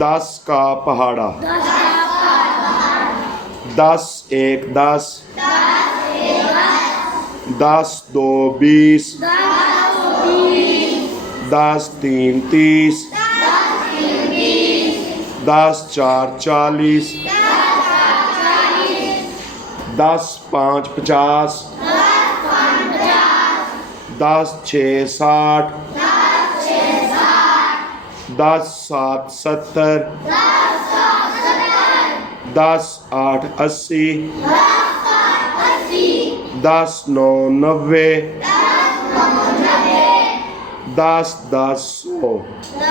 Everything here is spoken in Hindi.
10 का पहाड़ा 10 1 10 10 2 20 10 3 30 10 4 40 10 5 50 10 6 60 10 7 70 10 8 80 10 9 90 10 10 100